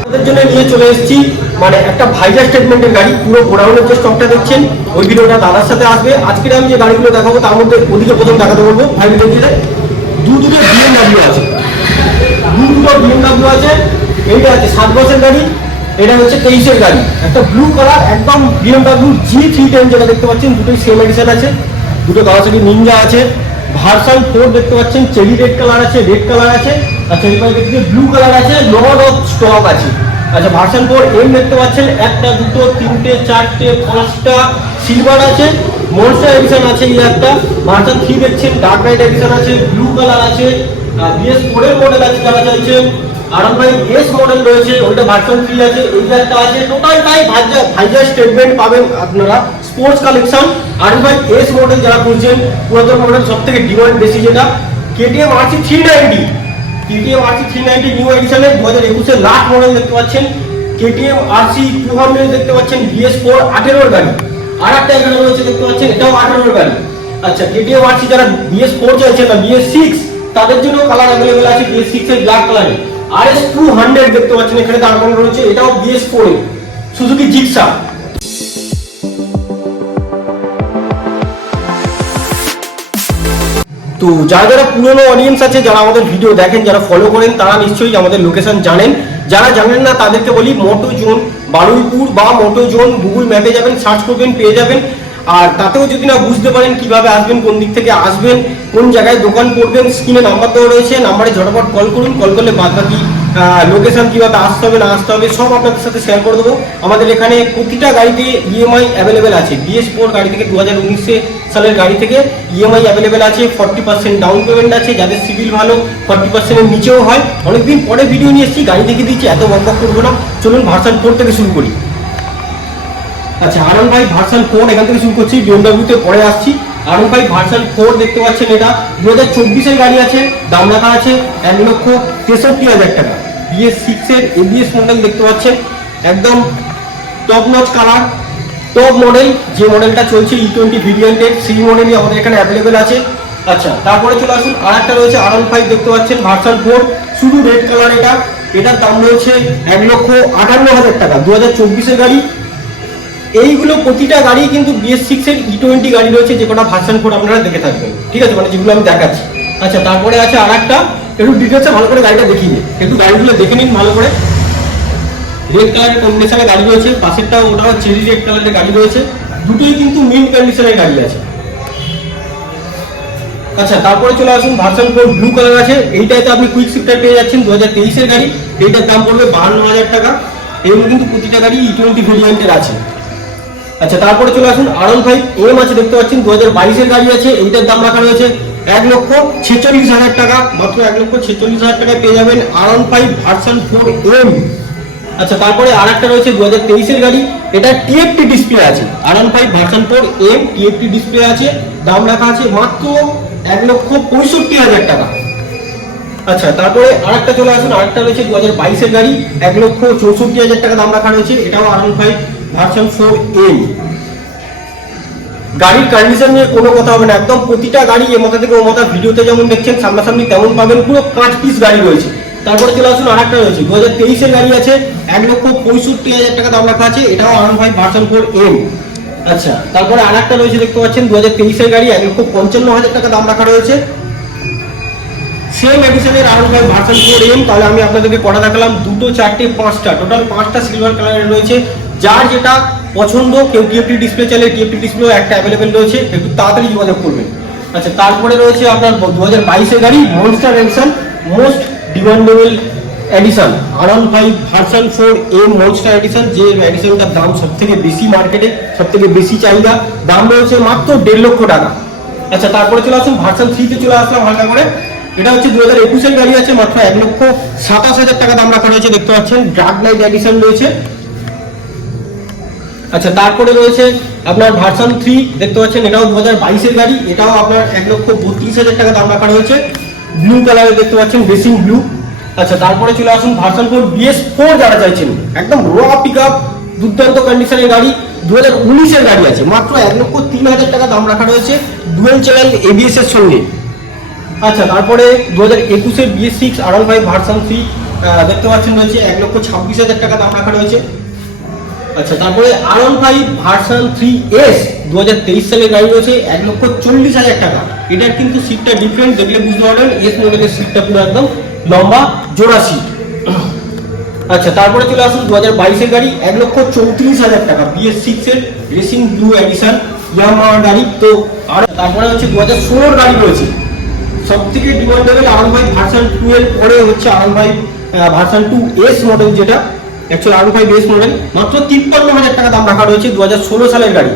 আপনাদের জন্য নিয়ে চলে এসেছি মানে একটা স্টেটমেন্টের গাড়ি, পুরো গোডাউনের দেখছেন দাদার সাথে আসবে। আমি যে গাড়িগুলো দেখাবো ওদিকে প্রথম ভাই দু দুটো আছে। দুটো আছে। এইটা আছে সাত বছর গাড়ি, এটা হচ্ছে তেইশের গাড়ি। একটা ব্লু কালার একদম জি থ্রি যেটা দেখতে পাচ্ছেন, দুটোই সেম আছে। দুটো আছে। ভার্সান ফোর দেখতে পাচ্ছেন, চেরি রেড কালার আছে রেড কালার আছে। আচ্ছা এরপরে দেখতে ব্লু কালার আছে লড অফ স্টক আছে। আচ্ছা ভার্সান ফোর এম দেখতে পাচ্ছেন, একটা, দুটো, তিনটে, চারটে, পাঁচটা সিলভার আছে মনস্টার এডিশন আছে এই একটা। ভার্সান থ্রি দেখছেন ডার্ক নাইট এডিশন আছে ব্লু কালার আছে। বিএস ফোরের মডেল আছে, যারা চাইছেন, আর ভাই এস মডেল রয়েছে, ওইটা ভার্সন থ্রি আছে, এই একটা আছে। টোটালটাই ভাইজা ভাইজা স্টেটমেন্ট পাবেন আপনারা। স্পোর্টস কালেকশন আর ভাই এস মডেল যারা খুঁজছেন, পুরাতন মডেল সব থেকে ডিমান্ড বেশি যেটা। KTM RC three ninety KTM RC three ninety new এডিশনে দু হাজার একুশের লাস্ট মডেল দেখতে পাচ্ছেন। কেটিএম আরসি টু হান্ড্রেড দেখতে পাচ্ছেন বিএস ফোর আঠেরোর গাড়ি। আর একটা এখানে রয়েছে, দেখতে পাচ্ছেন, এটাও আঠেরোর গাড়ি। আচ্ছা কেটিএম আরসি যারা বিএস ফোর চাইছে না বিএস সিক্স তাদের জন্য কালার অ্যাভেলেবেল আছে বিএস সিক্স এর ব্ল্যাক কালারে আর এস টু হান্ড্রেড দেখতে পাচ্ছেন, এখানে দাঁড় করানো রয়েছে, এটাও বিএস ফোর সুজুকি জিক্সা তো যারা যারা পুরনো অডিয়েন্স আছে, যারা আমাদের ভিডিও দেখেন, যারা ফলো করেন, তারা নিশ্চয়ই আমাদের লোকেশন জানেন। যারা জানেন না, তাদেরকে বলি মোটো জোন বারুইপুর বা মোটো জোন গুগল ম্যাপে যাবেন সার্চ করবেন, পেয়ে যাবেন। আর তাতেও যদি না বুঝতে পারেন কীভাবে আসবেন, কোন দিক থেকে আসবেন, কোন জায়গায় দোকান করবেন স্ক্রিনে নাম্বার দেওয়া রয়েছে নাম্বারে ঝটপট কল করুন কল করলে বাদ বাকি লোকেশন কীভাবে আসতে হবে, না আসতে হবে, সব আপনাদের সাথে শেয়ার করে দেবো। আমাদের এখানে প্রতিটা গাড়িতে ইএমআই অ্যাভেলেবেল আছে। বিএস ফোর গাড়ি থেকে দু হাজার উনিশে সালের গাড়ি থেকে ইএমআই অ্যাভেলেবেল আছে ফর্টি পার্সেন্ট ডাউন পেমেন্ট আছে, যাদের সিভিল ভালো ফর্টি পার্সেন্টের নিচেও হয়। অনেকদিন পরে ভিডিও নিয়ে এসেছি, গাড়ি দেখে দিচ্ছি, এত বকবক করব না। চলুন ভার্সান ফোর থেকে শুরু করি। আচ্ছা আরন ভাই ভার্সন ফোর এখান থেকে শুরু করছি বিএমডাব্লিউতে পরে আসছি। আরন ভাই ভার্সন ফোর দেখতে পাচ্ছেন এটা। দু হাজার চব্বিশের গাড়ি আছে দাম রাখা আছে, এক লক্ষ তেষট্টি হাজার টাকা। বিএস সিক্সের এবিএস মডেল দেখতে পাচ্ছেন। একদম top notch colour top model যে মডেলটা চলছে ই টোয়েন্টি ভেরিয়েন্টের সেই মডেলই আমাদের এখানে অ্যাভেলেবেল আছে। আচ্ছা তারপরে চলে আসুন আর একটা রয়েছে আর ফাইভ দেখতে পাচ্ছেন ভার্সন ফোর শুধু রেড কালার এটা। এটার দাম রয়েছে এক লক্ষ আটান্ন হাজার টাকা দু হাজার চব্বিশের গাড়ি এইগুলো প্রতিটা গাড়ি কিন্তু বিএস সিক্স এর ই টোয়েন্টি গাড়ি রয়েছে, যে কটা ভার্সন ফোর আপনারা দেখে থাকবেন। ঠিক আছে মানে যেগুলো আমি দেখাচ্ছি। আচ্ছা তারপরে আছে আর একটা একটু ডিটেলসে ভালো করে গাড়িটা দেখিয়ে নিন একটু গাড়িগুলো দেখে নিন ভালো করে। রেড কালারের কম্বিনেশনে গাড়ি রয়েছে, পাশেরটা ওটা চেরি রেড কালারের গাড়ি রয়েছে। দুটোই কিন্তু মিন কন্ডিশনের গাড়ি আছে। আচ্ছা তারপরে চলে আসুন ভার্সন ফোর ব্লু কালার আছে। এইটাতে আপনি কুইক শিফটার পেয়ে যাচ্ছেন দু হাজার তেইশের গাড়ি। এইটার দাম পড়বে বাহান্ন হাজার টাকা। এগুলো কিন্তু প্রতিটা গাড়ি ই টোয়েন্টি ভেরিয়েন্টের আছে। আচ্ছা তারপরে চলে আসুন। আরন ফাইভ এম আছে, দেখতে পাচ্ছেন দু হাজার বাইশের গাড়ি আছে এইটার দাম রাখা রয়েছে এক লক্ষ ছেচল্লিশ হাজার টাকা, মাত্র এক লক্ষ ছেচল্লিশ হাজার টাকায় পেয়ে যাবেন আরন ফাইভ ভার্সন ফোর এম। আচ্ছা তারপরে আর একটা রয়েছে দু হাজার তেইশের গাড়ি, এটা টিএফটি ডিসপ্লে আছে। R one five version four M, TFT display আছে, দাম রাখা আছে মাত্র এক লক্ষ পঁয়ষট্টি হাজার টাকা। আচ্ছা তারপরে আরেকটা চলে আসুন, আরেকটা রয়েছে দু হাজার বাইশের গাড়ি এক লক্ষ চৌষট্টি হাজার টাকা দাম রাখা রয়েছে, এটাও R one five version four M গাড়ির কন্ডিশন নিয়ে কোনো কথা হবে না। একদম প্রতিটা গাড়ি এ থেকে ও মাথা ভিডিওতে যেমন দেখছেন, সামনাসামনি তেমন পাবেন। পুরো পাঁচ পিস গাড়ি রয়েছে। তারপরে চলে আসুন আরেকটা রয়েছে। দু হাজার তেইশের গাড়ি আছে। এক লক্ষ পঁয়ষট্টি হাজার টাকা দাম রাখা আছে। এটাও আর ভাই ভার্সন ফোর এম আচ্ছা তারপরে আরেকটা রয়েছে, দেখতে পাচ্ছেন। দু হাজার তেইশের গাড়ি এক লক্ষ পঞ্চান্ন হাজার টাকা দাম রাখা রয়েছে। Same এডিশনের R five version four M তাহলে আমি আপনাদেরকে কটা দেখালাম? দুটো, চারটে, পাঁচটা। টোটাল পাঁচটা সিলভার কালারের রয়েছে। যার যেটা পছন্দ, কেউ টিএফটি ডিসপ্লে চাইলে টিএফটি ডিসপ্লেও একটা অ্যাভেলেবেল রয়েছে, একটু তাড়াতাড়ি যোগাযোগ করবেন। আচ্ছা তারপরে রয়েছে আপনার দু হাজার বাইশের গাড়ি monster edition most demandable edition R one five version four M monster edition যে এডিশনটার দাম সব থেকে বেশি মার্কেটে সব থেকে বেশি চাহিদা। দাম রয়েছে মাত্র দেড় লক্ষ টাকা। আচ্ছা তারপরে চলে আসুন ভার্সন থ্রিতে চলে আসলাম হালকা করে। এটা হচ্ছে দু হাজার একুশের গাড়ি আছে, মাত্র এক লক্ষ সাতাশ হাজার টাকা দাম রাখা রয়েছে, দেখতে পাচ্ছেন। ড্রাগ নাইট এডিশন রয়েছে। আচ্ছা তারপরে রয়েছে আপনার ভার্সন থ্রি দেখতে পাচ্ছেন, এটাও দু হাজার বাইশের গাড়ি, এটাও আপনার এক লক্ষ বত্রিশ হাজার টাকা দাম রাখা রয়েছে। ব্লু কালারে দেখতে পাচ্ছেন বেসিং ব্লু আচ্ছা তারপরে চলে আসুন ভার্সন ফোর বিএস ফোর যারা চাইছেন। একদম র পিক আপ দুর্দান্ত কন্ডিশনের গাড়ি দু হাজার উনিশের গাড়ি আছে, মাত্র এক লক্ষ তিন হাজার টাকা দাম রাখা রয়েছে ডুয়েল চ্যানেল এবিএস এর সঙ্গে। আচ্ছা তারপরে দু হাজার একুশের BS six R five version three দেখতে পাচ্ছেন রয়েছে, এক লক্ষ ছাব্বিশ হাজার টাকা দাম রাখা রয়েছে। আচ্ছা তারপরে R one five version three S দু হাজার তেইশ সালের গাড়ি রয়েছে এক লক্ষ চল্লিশ হাজার টাকা। এটার কিন্তু সিটটা ডিফারেন্ট দেখলে বুঝতে পারবেন এস মডেলের সিটটা পুরো একদম লম্বা, জোড়া সিট আচ্ছা তারপরে চলে আসুন দু হাজার বাইশের গাড়ি, এক লক্ষ চৌত্রিশ হাজার টাকা বিএস সিক্স এর রেসিং ব্লু এডিশন ইয়ামাহার গাড়ি। তো আর তারপরে হচ্ছে দু হাজার ষোলোর গাড়ি রয়েছে। সব থেকে demandable R five version two এর পরে হচ্ছে R five version two S model যেটা actually R five S model মাত্র তিপ্পান্ন হাজার টাকা দাম রাখা রয়েছে দু হাজার ষোলো সালের গাড়ি।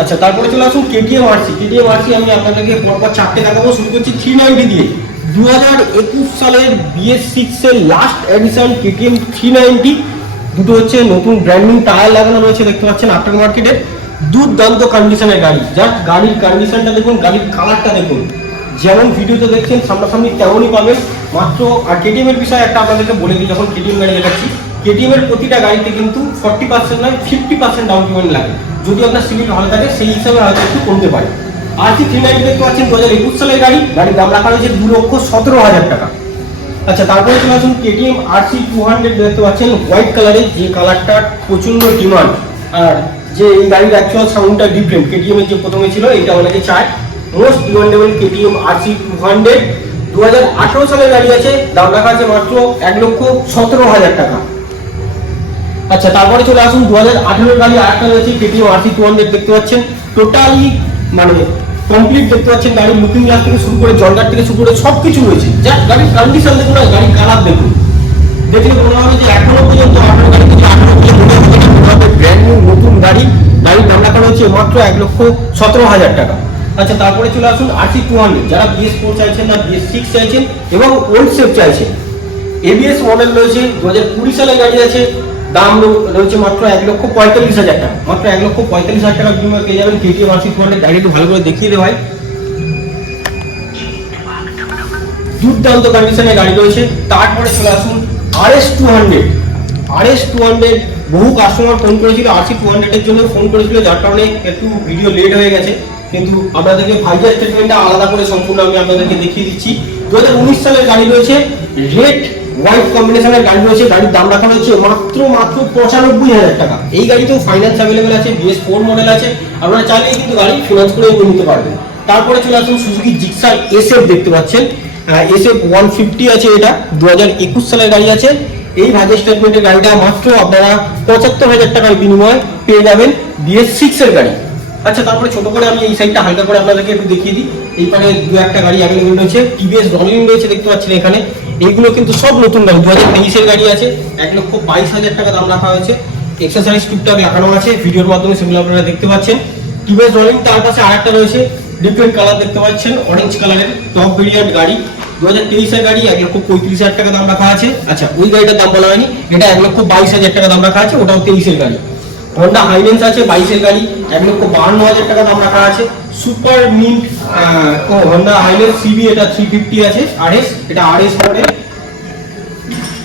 আচ্ছা তারপরে চলে আসুন কেটিএম আরসি কেটিএম আরসি আমি আপনাদেরকে পরপর চারটে দেখাবো। শুরু করছি থ্রি নাইনটি দিয়ে। দু হাজার একুশ সালের বিএস সিক্স এর last edition KTM three ninety দুটো হচ্ছে নতুন ব্র্যান্ডিং টায়ার লাগানো রয়েছে, দেখতে পাচ্ছেন আফটার মার্কেটে দুর্দান্ত কন্ডিশনের গাড়ি। জাস্ট গাড়ির কন্ডিশনটা দেখুন, গাড়ির কালারটা দেখুন। যেমন ভিডিওতে দেখছেন, সামনাসামনি তেমনই পাবেন। মাত্র, আর কেটিএম এর বিষয়ে একটা আপনাদেরকে বলে দিই, যখন কেটিএম গাড়ি দেখাচ্ছি। কেটিএম এর প্রতিটা গাড়িতে কিন্তু ফর্টি পার্সেন্ট নয় ফিফটি পার্সেন্ট ডাউন পেমেন্ট লাগে। যদি আপনার সিভিল ভালো থাকে, সেই হিসাবে হয়তো একটু কমতে পারে। আর সি থ্রি নাইনটি দেখতে পাচ্ছেন দু হাজার একুশ সালের গাড়ি, গাড়ির দাম রাখা রয়েছে দু লক্ষ সতেরো হাজার টাকা। আচ্ছা তারপরে চলে আসুন KTM R C two hundred দেখতে পাচ্ছেন হোয়াইট কালারের যে কালারটা প্রচণ্ড ডিমান্ড আর যে এই গাড়ির অ্যাকচুয়াল সাউন্ডটা ডিফারেন্ট কেটিএম এর যে প্রথমে ছিল এটা অনেকে চায় most demandable KTM R C two hundred দু হাজার আঠেরো সালের গাড়ি আছে, দাম রাখা আছে মাত্র এক লক্ষ সতেরো হাজার টাকা। আচ্ছা তারপরে চলে আসুন দু হাজার আঠেরোর গাড়ি আরেকটা রয়েছে KTM R C two hundred দেখতে পাচ্ছেন। টোটালি মানে কমপ্লিট দেখতে পাচ্ছেন গাড়ির লুকিং গ্লাস থেকে শুরু করে জলগার থেকে শুরু করে সব কিছু রয়েছে। যা গাড়ির কন্ডিশন দেখুন আর গাড়ির কালার দেখুন। দেখলে মনে হবে যে এখনও পর্যন্ত আঠেরো গাড়ি থেকে আঠেরো পর্যন্ত ব্র্যান্ড নিউ নতুন গাড়ি। গাড়ির দাম রাখা রয়েছে মাত্র এক লক্ষ সতেরো হাজার টাকা। আচ্ছা তারপরে চলে আসুন আরসি টু হান্ড্রেড যারা বিএস ফোর চাইছেন না বিএস সিক্স চাইছেন এবং ওল্ড সেফ চাইছেন। এবিএস মডেল রয়েছে দু হাজার কুড়ি সালে গাড়ি আছে দাম রয়েছে মাত্র এক লক্ষ পঁয়তাল্লিশ হাজার টাকা। মাত্র এক লক্ষ পঁয়তাল্লিশ হাজার টাকা বিনিময়ে পেয়ে যাবেন কেটিএম টু হান্ড্রেড গাড়ি ভালো করে দেখিয়ে দেওয়া হয়। দুর্দান্ত কন্ডিশনে গাড়ি রয়েছে। তারপরে চলে আসুন R S two hundred R S two hundred বহু কাস্টমার ফোন করেছিল আরসি টু হান্ড্রেডের জন্য ফোন করেছিল, যার কারণে একটু ভিডিও লেট হয়ে গেছে। কিন্তু আপনাদেরকে ফাইজার স্টেটমেন্টটা আলাদা করে সম্পূর্ণ আমি আপনাদেরকে দেখিয়ে দিচ্ছি। দু হাজার উনিশ সালের গাড়ি রয়েছে রেড হোয়াইট কম্বিনেশনের গাড়ি রয়েছে, গাড়ির দাম রাখা রয়েছে মাত্র মাত্র পঁচানব্বই হাজার টাকা। এই গাড়িতেও ফাইন্যান্স অ্যাভেলেবেল আছে বিএস ফোর মডেল আছে, আপনারা চাইলেই কিন্তু গাড়ি ফিনান্স করে এগিয়ে নিতে পারবেন। তারপরে চলে আসুন সুজুকি জিক্সার এসএফ দেখতে পাচ্ছেন। এসএফ ওয়ান ফিফটি আছে এটা দু হাজার একুশ সালের গাড়ি আছে। এই ভাজের স্টেটমেন্টের গাড়িটা মাত্র আপনারা পঁচাত্তর হাজার টাকার বিনিময়ে পেয়ে যাবেন বিএস সিক্স এর গাড়ি। আচ্ছা তারপরে ছোট করে আমি এই সাইডটা হালকা করে আপনাদেরকে একটু দেখিয়ে দিই। এইখানে দু একটা গাড়ি অ্যাভেলেবেল রয়েছে। টিভিএস রনিং রয়েছে, দেখতে পাচ্ছেন এখানে। এইগুলো কিন্তু সব নতুন গাড়ি দু হাজার তেইশের গাড়ি আছে। এক লক্ষ বাইশ হাজার টাকা দাম রাখা হয়েছে। এক্সারসাইজ টুকটাক লাগানো আছে ভিডিওর মাধ্যমে, সেগুলো আপনারা দেখতে পাচ্ছেন। টিভিএস রনিং তার পাশে আরেকটা রয়েছে ডিফারেন্ট কালার দেখতে পাচ্ছেন অরেঞ্জ কালারের টপ ভেরিয়েন্ট গাড়ি। দু হাজার তেইশের গাড়ি, এক লক্ষ পঁয়ত্রিশ হাজার টাকা দাম রাখা আছে। আচ্ছা ওই গাড়িটার দাম বলা হয়নি। এটা এক লক্ষ বাইশ হাজার টাকা দাম রাখা আছে, ওটাও তেইশের গাড়ি। হন্ডা হাইলেন্স আছে, বাইশের গাড়ি। এক লক্ষ বাহান্ন হাজার টাকা দাম রাখা আছে। Super mint Honda Highness CB এটা থ্রি ফিফটি আছে। আর এস এটা R S model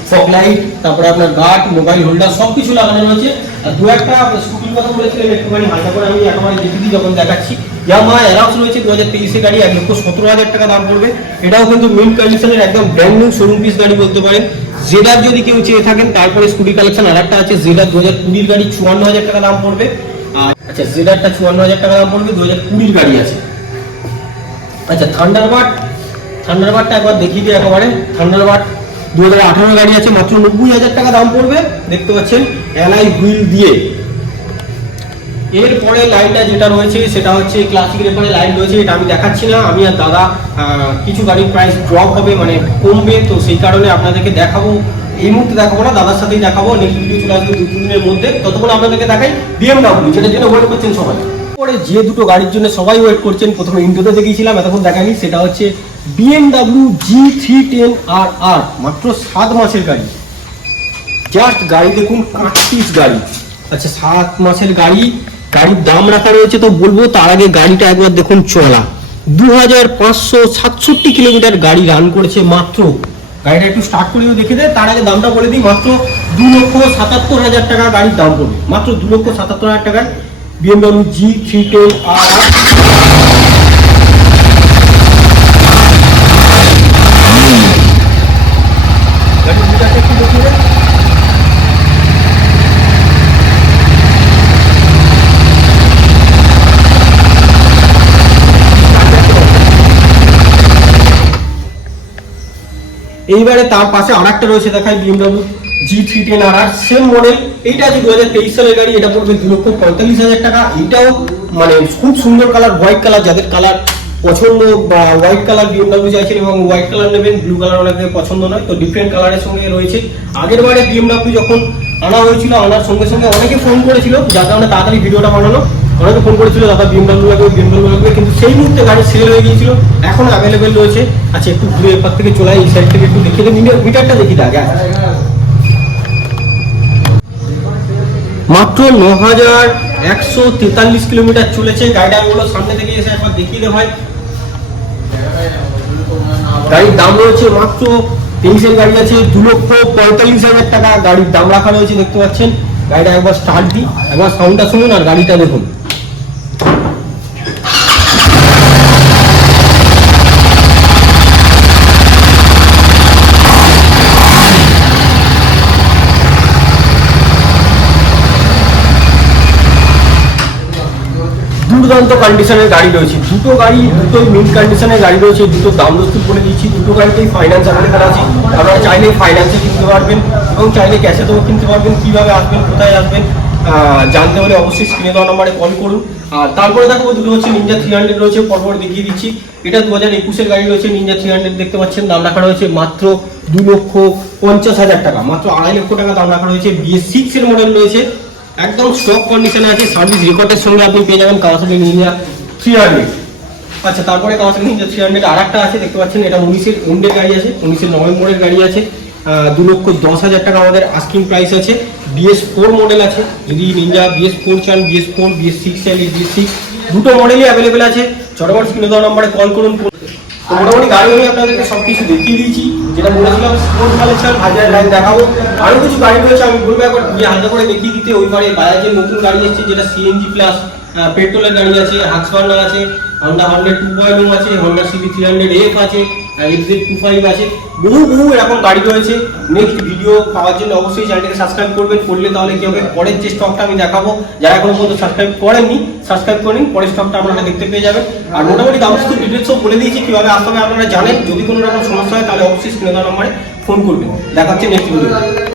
fog light তারপরে আপনার গার্ড মোবাইল হোল্ডার সব কিছু লাগানো রয়েছে। আর দু একটা স্কুটির কথা বলেছিলেন একটুখানি, হালকা করে আমি একেবারে দেখে দিই যখন দেখাচ্ছি। ইয়ামা অ্যারাউন্স রয়েছে দু হাজার তেইশে গাড়ি, এক লক্ষ সতেরো হাজার টাকা দাম পড়বে। এটাও কিন্তু মিন্ট কন্ডিশনের একদম ব্র্যান্ড নিউ শোরুম পিস গাড়ি বলতে পারেন। জেডার যদি কেউ চেয়ে থাকেন, তারপরে স্কুটি কালেকশন আর একটা আছে জেডার দু হাজার কুড়ির গাড়ি, চুয়ান্ন হাজার টাকা দাম পড়বে। আচ্ছা জেডারটা চুয়ান্ন হাজার টাকা দাম পড়বে দু হাজার কুড়ির গাড়ি আছে। আচ্ছা থান্ডারবার্ড থান্ডারবার্ডটা একবার দেখিয়ে দিই একেবারে। থান্ডারবার্ড দু হাজার আঠারো গাড়ি আছে, মাত্র নব্বই হাজার টাকা দাম পড়বে। দেখতে পাচ্ছেন এলআই হুইল দিয়ে। এরপরে লাইনটা যেটা রয়েছে, সেটা হচ্ছে ক্লাসিকের এরপরে লাইন রয়েছে, এটা আমি দেখাচ্ছি না। আমি আর দাদা কিছু গাড়ির প্রাইস ড্রপ হবে মানে কমবে, তো সেই কারণে আপনাদেরকে দেখাবো। এই মুহূর্তে দেখাবো না, দাদার সাথেই দেখাবো, নেক্সট ভিডিও চলে আসবে দু মধ্যে। ততক্ষণ আপনাদেরকে দেখাই বিএমডাব্লিউ যেটার জন্য ওয়েট করছেন সবাই। পরে যে দুটো গাড়ির জন্য সবাই ওয়েট করছেন, প্রথমে ইন্ডোতে দেখিয়েছিলাম, এতক্ষণ দেখানি সেটা হচ্ছে BMW G three ten R R মাত্র সাত মাসের গাড়ি। জাস্ট গাড়ি দেখুন পিস গাড়ি। আচ্ছা সাত মাসের গাড়ি, গাড়ির দাম রাখা রয়েছে তো বলব, তার আগে গাড়িটা একবার দেখুন চলা দু হাজার পাঁচশো সাতষট্টি কিলোমিটার গাড়ি রান করেছে মাত্র গাড়িটা একটু স্টার্ট করে দেখে দেয়। তার আগে দামটা বলে দিই, মাত্র দু লক্ষ সাতাত্তর হাজার টাকার গাড়ির দাম পড়বে। মাত্র দু লক্ষ সাতাত্তর হাজার টাকার BMW G three ten R এইবারে তার পাশে আর একটা রয়েছে দেখায় BMW G three ten R R same model এইটা আছে দু হাজার তেইশ সালের গাড়ি, এটা পড়বে দু লক্ষ পঁয়তাল্লিশ হাজার টাকা। এইটাও মানে খুব সুন্দর কালার হোয়াইট কালার যাদের কালার পছন্দ বা হোয়াইট কালার বিএমডব্লিউ চাইছেন এবং হোয়াইট কালার নেবেন ব্লু কালার অনেকে পছন্দ নয়, তো ডিফারেন্ট কালারের সঙ্গে রয়েছে। আগের বারে বিএমডব্লিউ যখন আনা হয়েছিল, আনার সঙ্গে সঙ্গে অনেকে ফোন করেছিল, যার কারণে তাড়াতাড়ি ভিডিওটা বানানো। অনেকে ফোন করেছিল, দাদা বিএমডব্লিউ লাগবে বিএমডব্লিউ লাগবে। কিন্তু সেই মুহূর্তে গাড়ি সেল হয়ে গিয়েছিল, এখন অ্যাভেলেবেল রয়েছে। আচ্ছা একটু ঘুরে এপার থেকে চলে এই সাইড থেকে একটু দেন মিটারটা দেখি আগে মাত্র ন হাজার একশো তেতাল্লিশ কিলোমিটার চলেছে, গাড়িটা ওগুলো সামনে থেকে এসে একবার দেখিয়ে দেওয়া হয় গাড়ির দাম রয়েছে মাত্র তেইশের গাড়ি আছে দু লক্ষ পঁয়তাল্লিশ হাজার টাকা। গাড়ির দাম রাখা রয়েছে, দেখতে পাচ্ছেন। গাড়িটা একবার স্টার্ট দিই, একবার সাউন্ডটা শুনুন আর গাড়িটা দেখুন। দুর্দান্ত কন্ডিশনের গাড়ি রয়েছে। দুটো গাড়ি দুটোই মিড কন্ডিশনের গাড়ি রয়েছে। দুটো দাম দস্তুর করে দিচ্ছি দুটো গাড়িতেই ফাইন্যান্স অ্যাভেলেবেল আছে। আপনারা চাইলে ফাইন্যান্সে কিনতে পারবেন এবং চাইলে ক্যাশেতেও কিনতে পারবেন। কীভাবে আসবেন, কোথায় আসবেন জানতে হলে অবশ্যই স্ক্রিনে দেওয়া নাম্বারে কল করুন। আর তারপরে দেখো, দুটো হচ্ছে নিনজা থ্রি হান্ড্রেড রয়েছে, পরপর দেখিয়ে দিচ্ছি। এটা দু হাজার একুশের গাড়ি রয়েছে নিনজা থ্রি হান্ড্রেড দেখতে পাচ্ছেন। দাম রাখা রয়েছে মাত্র দু লক্ষ পঞ্চাশ হাজার টাকা। মাত্র আড়াই লক্ষ টাকা দাম রাখা রয়েছে। বিএস সিক্স এর মডেল রয়েছে। একদম স্টক কন্ডিশনে আছে সার্ভিস রেকর্ডের সঙ্গে আপনি পেয়ে যাবেন কাওয়াসাকি নিনজা থ্রি হান্ড্রেড আচ্ছা তারপরে কাওয়াসাকি নিনজা থ্রি হান্ড্রেড আর একটা আছে, দেখতে পাচ্ছেন, এটা উনিশের এন্ডের গাড়ি আছে, উনিশের নভেম্বরের গাড়ি আছে। দু লক্ষ দশ হাজার টাকা আমাদের আস্কিং প্রাইস আছে। বিএস ফোর মডেল আছে, যদি নিনজা বিএস ফোর চান বিএস ফোর বিএস সিক্স চান বিএস সিক্স দুটো মডেলই অ্যাভেলেবেল আছে। চটপট স্ক্রিনে দেওয়া নম্বরে কল করুন তো মোটামুটি গাড়ি আমি আপনাদেরকে সব কিছু দেখিয়ে দিয়েছি। যেটা বলেছিলাম স্পোর্ট কালেকশন হাজার লাইন দেখাবো। আরও কিছু গাড়ি রয়েছে, আমি বলব একবার গিয়ে হালকা করে দেখিয়ে দিতে। ওই পারে বাজাজের নতুন গাড়ি এসেছে, যেটা সিএনজি প্লাস পেট্রোলের গাড়ি আছে হাক্সবার্নার আছে হন্ডা হান্ড্রেড টু পয়েন্ট আছে Honda CB three hundred F আছে এক্সিট টু ফাইভ আছে। বহু বহু এরকম গাড়ি রয়েছে। নেক্সট ভিডিও পাওয়ার জন্য অবশ্যই চ্যানেলটাকে সাবস্ক্রাইব করবেন। করলে তাহলে কি হবে? পরের যে স্টকটা আমি দেখাবো, যারা এখনও পর্যন্ত সাবস্ক্রাইব করেননি সাবস্ক্রাইব করে নিন, পরের স্টকটা আপনারা দেখতে পেয়ে যাবেন। আর মোটামুটি শুধু ডিটেলসও বলে দিয়েছি, কীভাবে আসতে হবে আপনারা জানেন। যদি কোনো রকম সমস্যা হয়, তাহলে অবশ্যই স্ক্রিনে দেওয়া নম্বরে ফোন করবেন। দেখা হচ্ছে নেক্সট ভিডিও